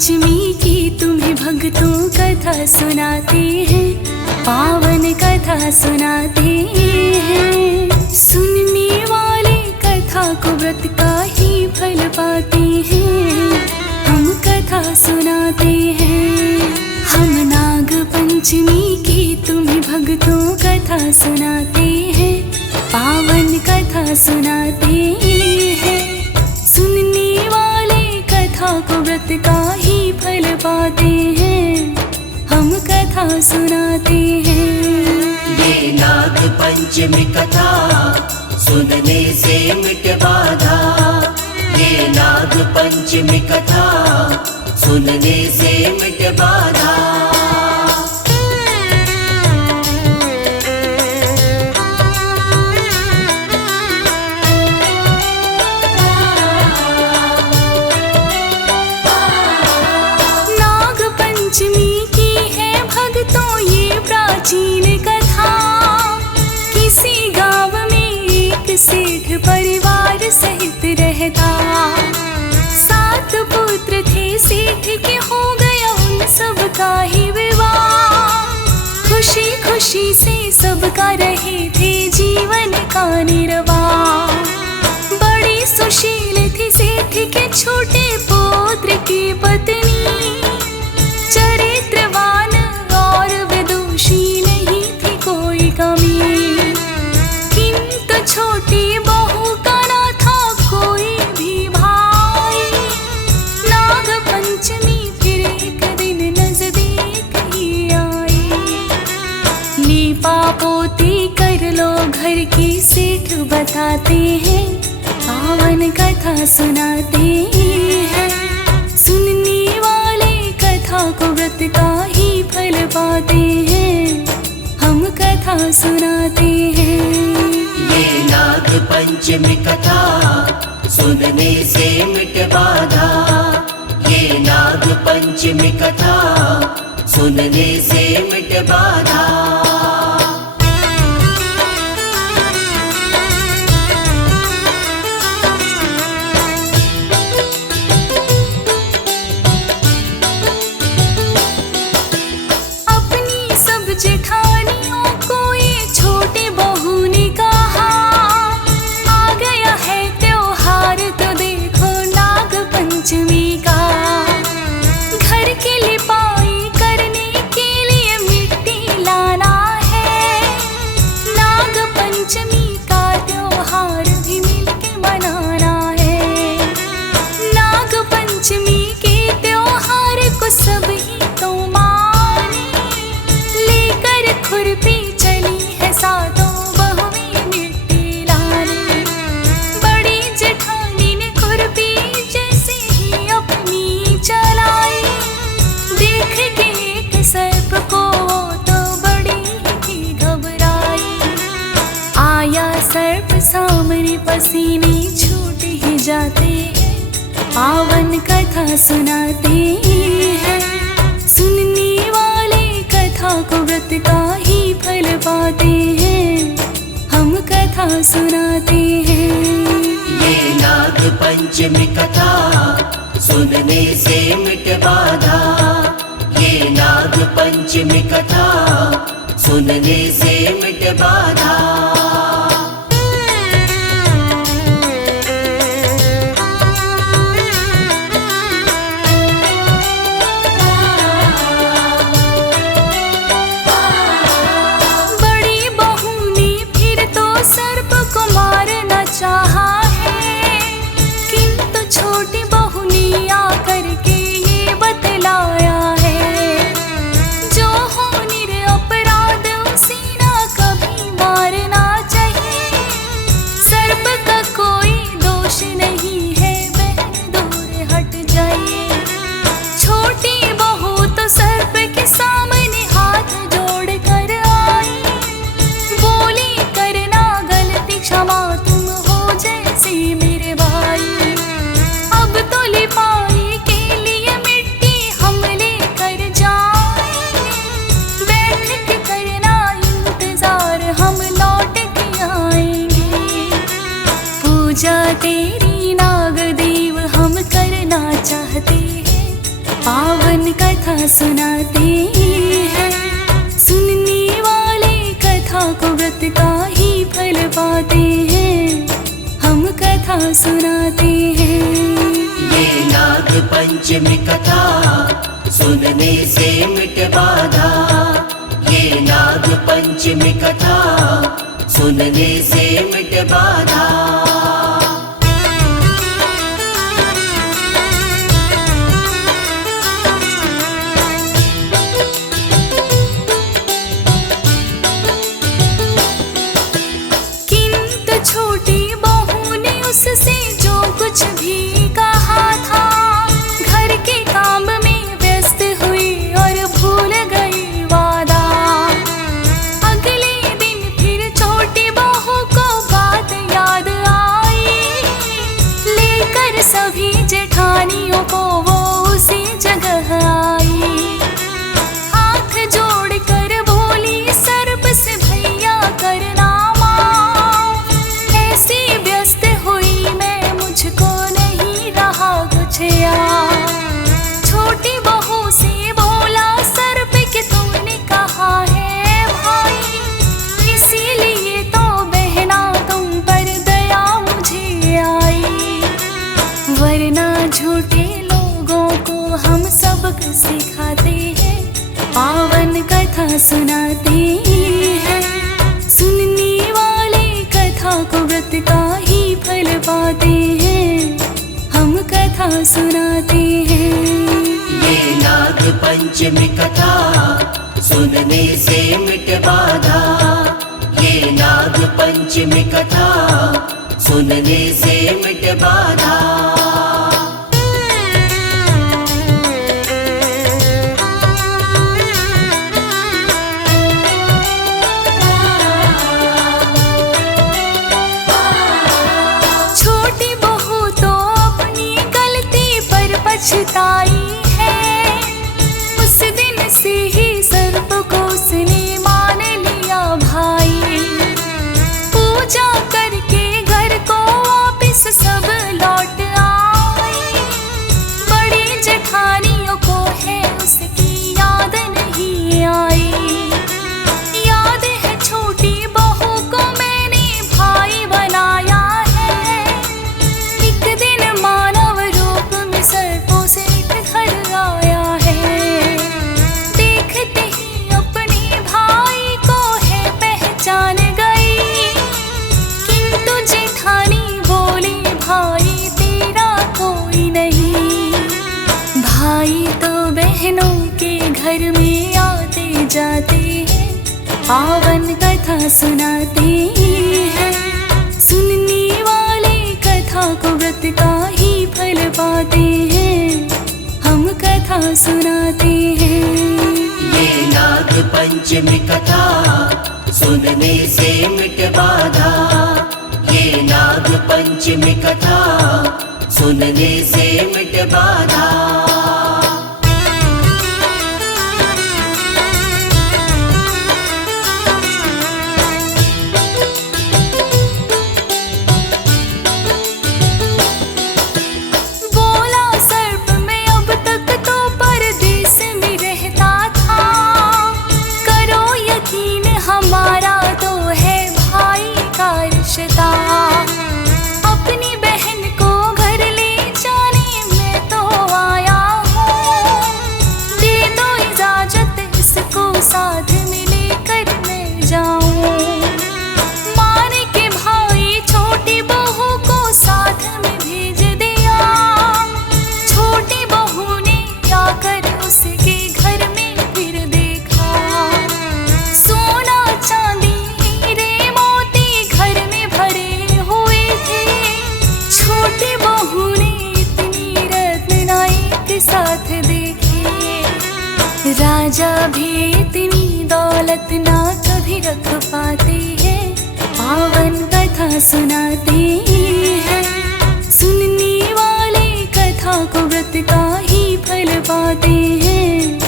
पंचमी की तुम्हें भक्तों कथा सुनाते हैं, पावन कथा सुनाते हैं। सुनने वाले कथा को व्रत का ही फल पाते हैं, हम कथा सुनाते हैं। हम नाग पंचमी की तुम्हें भक्तों कथा सुनाते हैं, पावन कथा सुनाते हैं। सुनने वाले कथा को व्रत का ही फल पाते हैं, हम कथा सुनाते हैं। ये नाग पंचमी कथा सुनने से मिटे बाधा, ये नाग पंचमी कथा सुनने से मिटे बाधा। नाग पंचमी की है भक्तों ये प्राचीन कथा। किसी गांव में एक सेठ परिवार सहित रहता, 7 पुत्र थे सेठ के, हो गया उन सबका ही विवाह। खुशी खुशी से सबका रहे थे जीवन का निर्वाह। बड़ी सुशील थी सेठ के छोटे पुत्र की पत्नी, चरित्रवान और विदुषी नहीं थी कोई कमी। किंतु छोटी बहू का ना था कोई भी भाई। नाग पंचमी फिर एक दिन नजदीक ही आई। लीपा पोती कर लो घर की सेठ बताते हैं, पावन कथा सुनाते हैं। सुनने वाले कथा को व्रत का ही फल पाते हैं, हम कथा सुनाते हैं। ये नाग पंचमी कथा सुनने से मिटे बाधा, ये नाग पंचमी कथा सुनने से मिटे बाधा। जेठानियों को ये छोटी बहू ने कहा, आ गया है त्योहार तो देखो नाग पंचमी का। घर की लिपाई करने के लिए मिट्टी लाना है, नाग पंचमी का त्योहार भी मिलके मनाना है। नाग पंचमी के त्योहार को सब ही तो खुरपी चली है सातों बहुएं मिट्टी लाने। बड़ी जेठानी ने खुरपी जैसे ही अपनी चलाई, देख के एक सर्प को तो बड़ी ही घबराई। आया सर्प सामने, पसीने छूट ही जाते हैं, पावन कथा सुनाते हैं। सुनने वाले कथा को व्रत का ही फल पाते हैं, हम कथा सुनाते हैं। ये नाग पंचमी कथा सुनने से मिटे बाधा, ये नाग पंचमी कथा सुनने से मिटे बाधा। चाहा है, किंतु छोटी बहू ने आकर के ये बतलाया है, जो हो निरपराध उसे ना कभी मारना चाहिए। सर्प का कोई दोष नहीं है, बहन दूर हट जाइए। छोटी बहू तो सर्प के सामने हाथ जोड़ कर आई, बोली करना गलती क्षमा मेरे भाई। अब तो लिपाई के लिए मिट्टी हम लेकर जाएंगे, बैठ के करना इंतजार हम लौट के आएंगे। पूजा तेरी नाग देव हम करना चाहते हैं, पावन कथा सुनाते हैं, सुनने वाले कथा को व्रत का ही फल पाते हैं, हम कथा सुनाते हैं। ये नाग पंचमी कथा सुनने से मिट बाधा, ये नाग पंचमी कथा सुनने से मिट बाधा। किंतु छोटी बहू ने उससे जो कुछ भी कहा था, घर के काम में व्यस्त हुई और भूल गई वादा। अगले दिन फिर छोटी बहू को बात याद आई, लेकर सभी जेठानियों को वो उसी जगह आई। हाथ जोड़कर बोली सर्प से भैया करना माफ, ऐसी व्यस्त हुई मैं मुझको नहीं रहा कुछ याद। छोटी बहू से बोला सर्प कि तुमने कहा है भाई, इसीलिए तो बहना तुम पर दया मुझे आई। वरना झूठे लोगों को हम सबक सिखाते हैं, पावन कथा सुनाते हैं, सुनने वाले कथा को व्रत का ही फल पाते हैं, हम कथा सुनाते हैं। ये नाग पंचमी कथा सुनने से मिट बाधा, ये नाग पंचमी कथा सुनने से मिट बाधा। छोटी बहू तो अपनी गलती पर पछताई है, उस दिन से ही सर्प को उसने मान लिया भाई। पूजा करके घर को वापिस सब लौट आई, बड़ी जेठानियों को है उसकी याद नहीं आई। याद है छोटी बहू को मैंने भाई बनाया है, एक दिन मानव रूप में सर्पों से घर आया है। देखते ही अपने भाई को है पहचान गई, किंतु जेठानी बोली भाई तेरा कोई नहीं। भाई तो बहनों के घर में आते जाते हैं, पावन कथा सुनाते हैं, सुनने वाले कथा को व्रत का ही फल पाते हैं, हम कथा सुनाते हैं। ये नाग पंचमी कथा सुनने से मिट बाधा, ये नाग पंचमी कथा सुनने से मिट बाधा। बोला सर्प मैं अब तक तो परदेस में रहता था, करो यकीन हमारा तो है भाई का रिश्ता। अपनी बहन को घर ले जाने मैं तो आया हूँ, दे दो इजाजत इसको साथ में लेकर मैं जाऊँ। मान के भाई छोटी बहू को साथ में भेज दिया, छोटी बहू ने आकर उसके घर में फिर देखा। सोना चांदी हीरे मोती घर में भरे हुए थे, छोटी बहू ने इतनी रत्न एक साथ देखे। राजा भी इतनी दौलत ना कभी रख पाते हैं, पावन कथा सुनाते हैं, सुनने वाले कथा को व्रत का ही फल पाते हैं,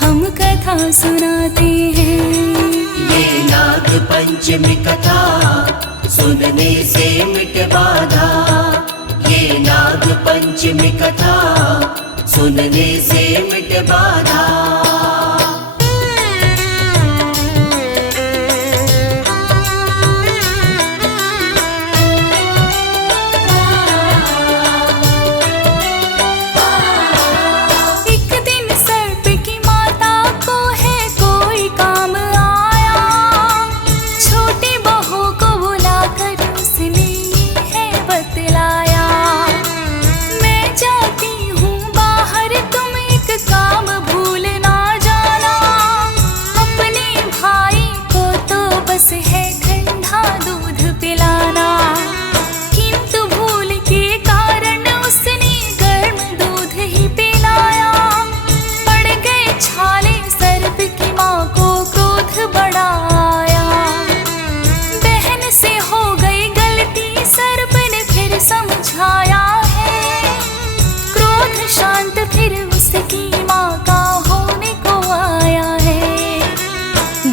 हम कथा सुनाते हैं। ये नाग पंचमी कथा सुनने से मिट बाधा, ये नाग पंचमी कथा सुनने से मिटे बाधा। एक दिन सर्प की माता को है कोई काम आया, छोटी बहू को बुलाकर उसने है बतलाया, मैं जाती हूँ बाहर तुम एक काम भूल ना जाना, अपने भाई को तो बस है ठंडा दूध पिलाना, किंतु भूल के कारण उसने गर्म दूध ही पिलाया, पड़ गए छाले सर्प की माँ को क्रोध बड़ा आया, बहन से हो गई गलती सर्प ने फिर समझाया है, क्रोध शांत फिर उसकी माँ का होने को आया है,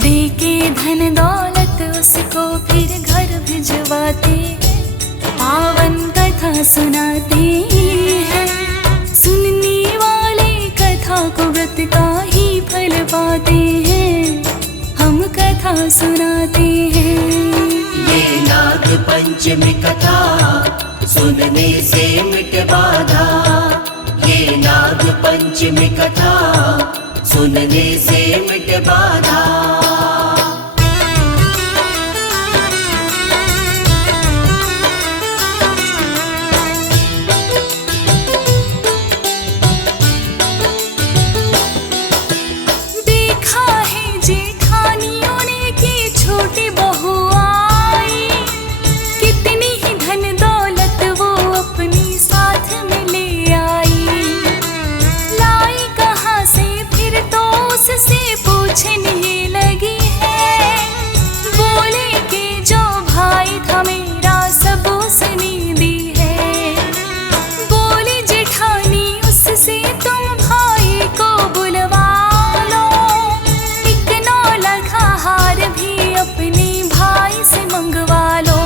दे के धन दौलत उसको फिर घर भिजवाते हैं, पावन कथा सुनाते हैं, सुनने वाले कथा को व्रत का ही फल पाते हैं, हम कथा सुनाते हैं। ये नाग पंचमी कथा सुनने से मिटे बाधा। ये नाग पंचमी कथा सुनने से मिटे बाधा। देखा है जेठानियों ने कि छोटी बहू आई, कितनी ही धन दौलत वो अपनी साथ में ले आई, लाई कहाँ से फिर तो उससे पूछने लगी है, बोले कि जो भाई था मेरा सब उसने दी है, बोली जेठानी उससे तुम भाई को बुलवा लो, एक नौलखा हार भी अपने भाई से मंगवा लो,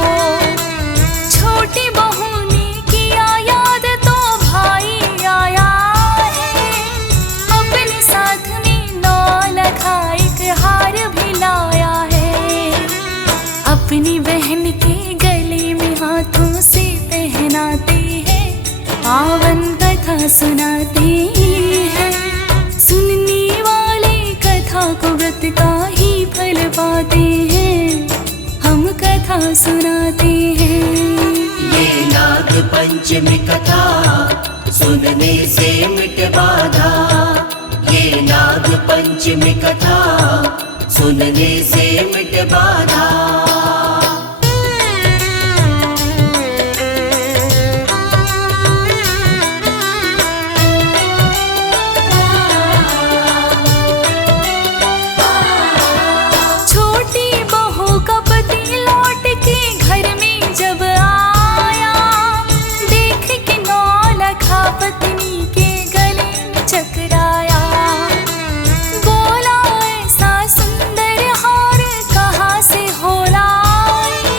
छोटी बहू ने किया याद तो भाई आया है, अपने साथ में नौलखा एक हार भी लाया है, अपनी बहन के गले में हाथों से पहनाते हैं, पावन कथा सुनाते हैं, सुनने वाले कथा को व्रत का ही फल पाते हैं, हम कथा सुनाते हैं। ये नाग पंचमी कथा सुनने से मिटे बाधा। ये नाग पंचमी कथा सुनने से मिटे बाधा। छोटी बहू का पति लौट के घर में जब आया, देख के नौलखा पत्नी के गले में चकराया, बोला ऐसा सुंदर हार कहाँ से हो लाई,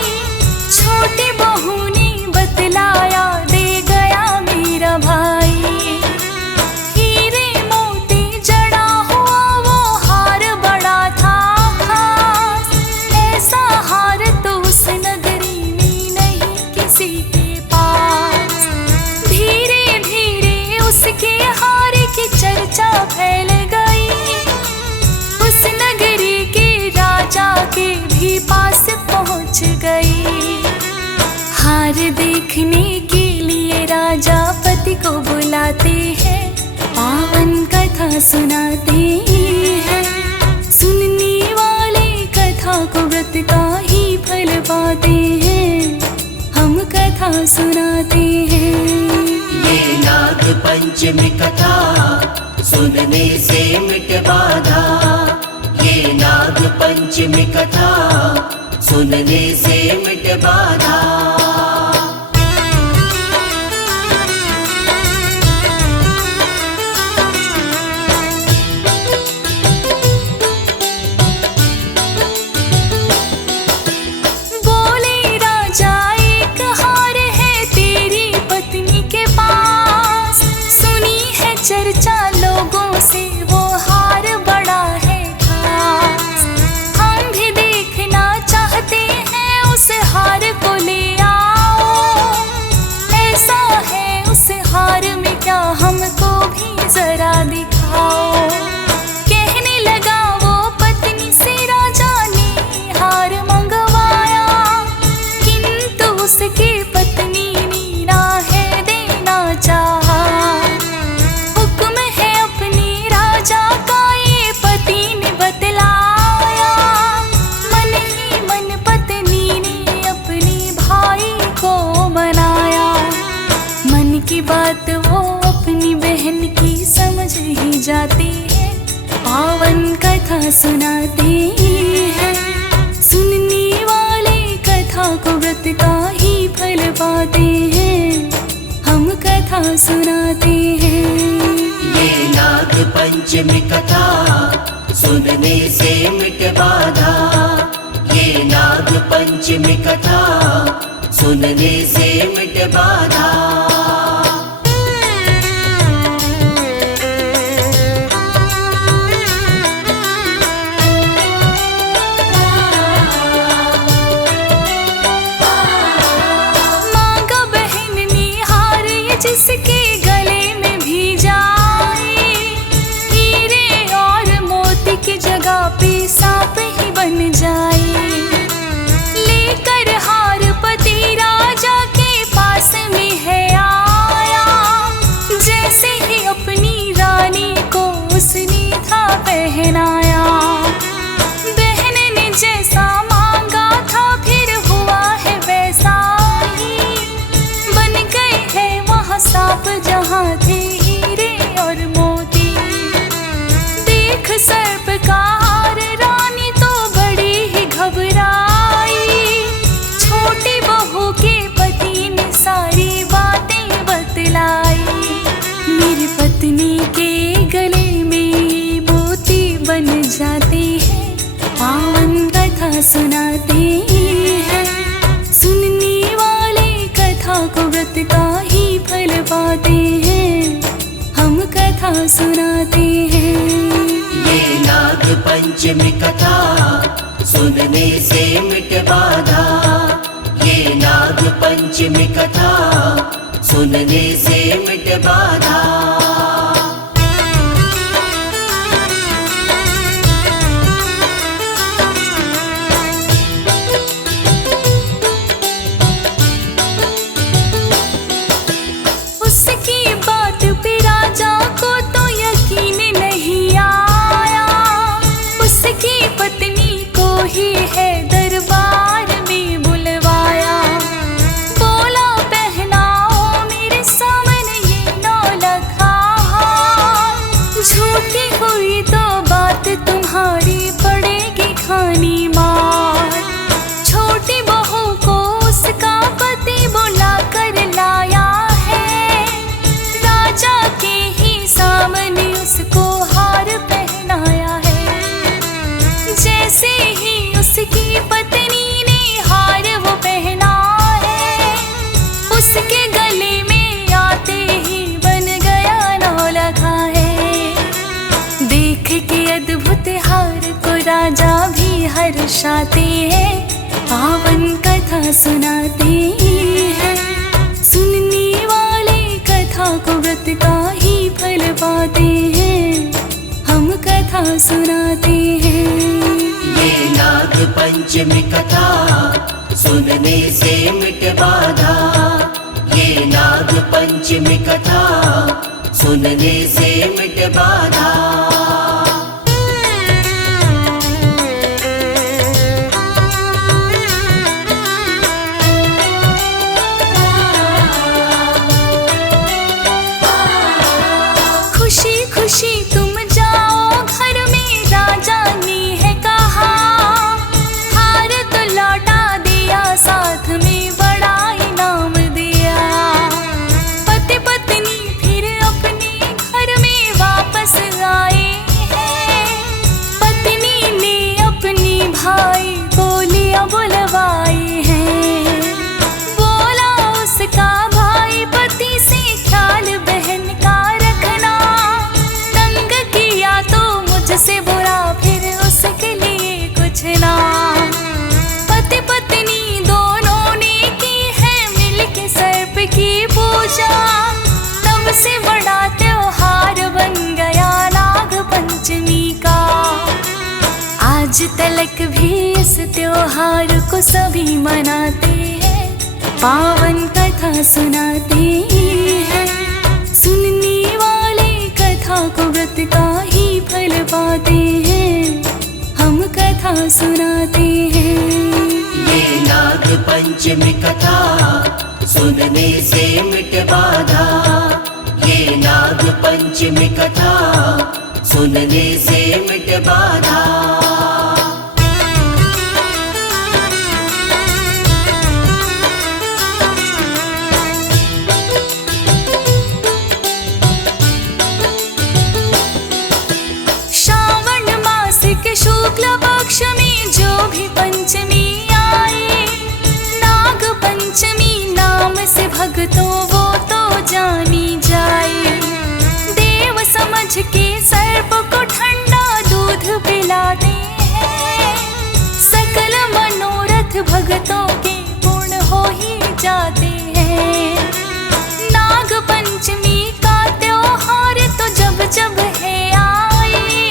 छोटी बहू ने बतलाया दे गया मेरा भाई, हीरे मोती जड़ा हुआ वो हार बड़ा था खास, ऐसा हार तो उस नगरी में नहीं किसी के पास, धीरे धीरे उसके हार की चर्चा फैल गई, उस नगरी के राजा के भी पास पहुंच गई, हार देखने के लिए राजा पति को बुलाते हैं, पावन कथा सुनाते हैं, सुनने वाले कथा को व्रत का ही फल पाते हैं, हम कथा सुनाते हैं। ये नाग पंचमी कथा सुनने से मिटे बाधा। ये नाग पंचमी कथा सुनने से मिटे बाधा। जाते हैं, पावन कथा सुनाते हैं। सुनने वाले कथा को व्रत का ही फल पाते हैं, हम कथा सुनाते हैं। ये नाग पंचमी कथा सुनने से मिट बाधा। ये नाग पंचमी कथा सुनने से मिट बाधा। जिसके गले में भी जाए, हीरे और मोती की जगह पे सांप ही बन जाए। लेकर हार पति राजा के पास में है आया, जैसे ही अपनी रानी को उसने था पहनाया। बहन ने जैसा मांगा था फिर हुआ है वैसा ही, बन गए हैं सांप जहाँ थे हीरे और मोती। देख सर्प का हार रानी तो बड़ी ही घबराई, छोटी बहू के पति ने सारी बातें बतलाई। मेरी पत्नी के गले में मोती बन जाते हैं, पावन कथा सुनाते हैं। सुनने वाले कथा को व्रत का फल पाते हैं, हम कथा सुनाते हैं। ये नाग पंचमी कथा सुनने से मिट बाधा। ये नाग पंचमी कथा सुनने से मिट बाधा। उसकी बात पे राजा को तो यकीन नहीं आया, उसकी पत्नी को ही है दरबार में बुलवाया। बोला पहनाओ मेरे सामने ये 9 लखा हार, झूठी हुई तो बात तुम्हारी पड़ेगी खानी मार। छोटी बहू को उसका पति बुला कर लाया, सामने उसको हार पहनाया है। जैसे ही उसकी पत्नी ने हार वो पहना है, उसके गले में आते ही बन गया 9 लखा है। देख के अद्भुत हार को राजा भी हर्षाते हैं, पावन कथा सुनाते हैं। सुनने वाले कथा को व्रत का ही फल पाते हैं, हम कथा सुनाते हैं। ये नाग पंचमी कथा सुनने से मिट बाधा। ये नाग पंचमी कथा सुनने से मिट बाधा। खुशी खुशी तुम जाओ घर में, राजा ने है कहा। हार तो लौटा दिया, साथ में बड़ा इनाम दिया। पति पत्नी फिर अपने घर में वापस आए हैं। पत्नी ने अपनी भाई को लिया बुलवाए हैं। बोला उसका भाई पति से ख्याल बहन का रखना, तंग किया तो मुझसे बुरा फिर उसके लिए कुछ ना। पति पत्नी दोनों ने की है मिलके सर्प की पूजा, तब से बड़ा त्योहार बन गया नाग पंचमी का। आज तलक भी इस त्योहार को सभी मनाते हैं, पावन कथा सुनाते हैं। सुनने वाले कथा को व्रत का ही फल पाते हैं, हम कथा सुनाते हैं। ये नाग पंचमी कथा सुनने से मिट बाधा। ये नाग पंचमी कथा सुनने से मिट बाधा। श्रावण मास के शुक्ल पक्ष में जो भी पंचमी आए, नाग पंचमी नाम से भक्तों वो तो जानी जाए। देव समझ के सर्प को ठंडा दूध पिलाते हैं, सकल मनोरथ भक्तों के पूर्ण हो ही जाते हैं। नाग पंचमी का त्योहार तो जब जब है आए,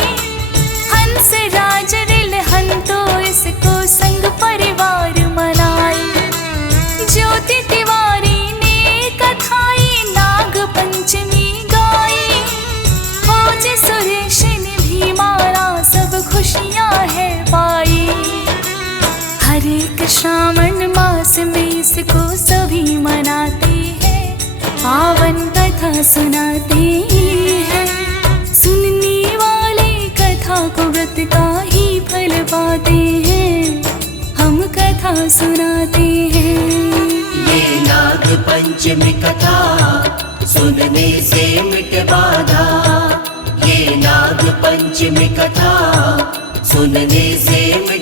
हंस राज रिलहन तो इसको संग परिवार मनाए। ज्योति तिवारी ने कथाई नाग पंचमी गाई, फौज सुरेश ने भी मारा सब खुशियां है पाई। हर एक श्रावण मास में इसको सभी मनाते हैं, पावन कथा सुनाते हैं। सुनने वाले कथा को व्रत का ही फल पाते हैं, हम कथा सुनाते हैं। ये नाग पंचमी कथा सुनने से मिट बाधा। ये नाग पंचमी कथा सुनने से मिट